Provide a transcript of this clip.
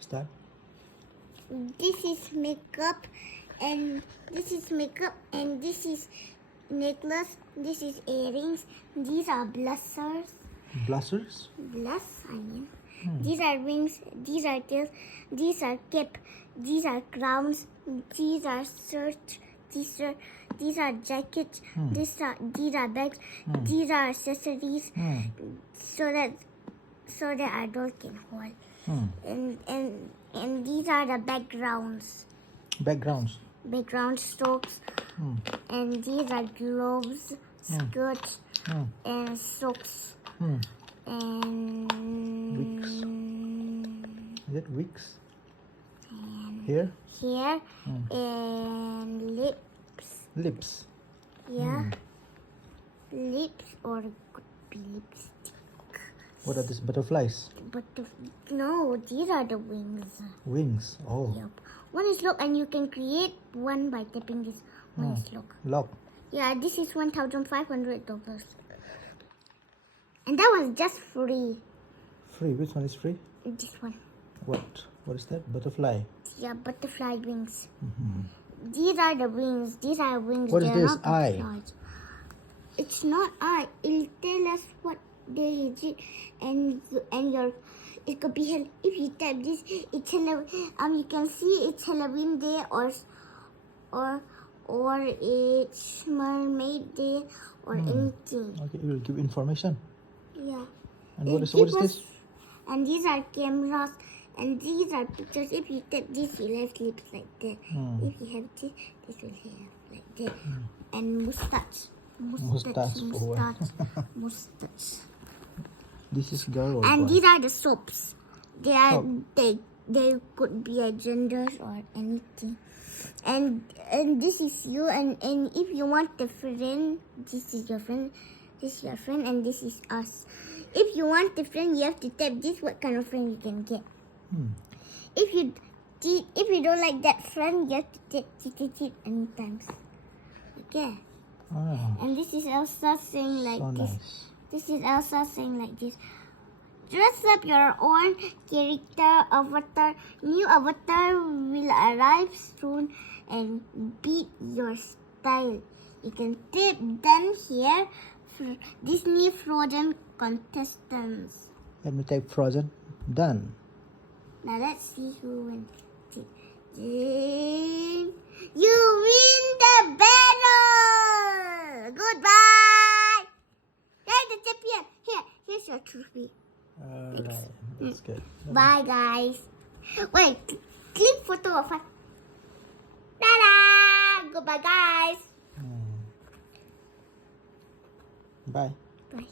Start. This is makeup, and this is makeup, and this is necklace. This is earrings. These are blushers. Blushers. Blush, I mean. These are rings. These are tails. These are cap. These are crowns. These are shirts. These are jackets. These are bags. These are accessories. So that our doll can hold. And these are the backgrounds. Backgrounds. Background strokes. And these are gloves, skirts, and socks. And Wigs. Is it wigs? Here. Here and lips. Lips. Yeah. Lips, or could be lipstick. What are these butterflies? But no, these are the wings. Wings. Oh. Yep. One is lock, and you can create one by tapping this. One is lock. Lock. Yeah, this is $1,500. And that was just free. Free. Which one is free? This one. What? What is that? Butterfly. Yeah, butterfly wings. These are the wings. These are wings. What is They are this? not Eye. butterflies. It's not eye. It'll tell us what day is it, and your. It could be if you tap this. It's you can see it's Halloween day or it's Mermaid Day or anything. Okay, it will give information. Yeah. And what is this? And these are cameras, and these are pictures. If you tap this, you'll have lips like that. If you have this will have like that. And mustache. Mustache. This is girl or And boy? these are the soaps. Soap. They could be a genders or anything. And this is you, and if you want a friend, this is your friend. This is your friend, and this is us. If you want a friend, you have to tap this. What kind of friend you can get? If you don't like that friend, you have to tap many times. Okay. Ah, And this is Elsa saying like so this. nice. This is Elsa saying like this. Dress up your own character avatar. New avatar will arrive soon and beat your style. You can tip them here for Disney Frozen contestants. Let me type Frozen. Done. Now let's see who wins. You win the battle! Goodbye! Here's the champion. Here's your trophy. Alright, that's good. Bye, guys. Wait, click photo of us. Ta-da! Goodbye, guys. Bye.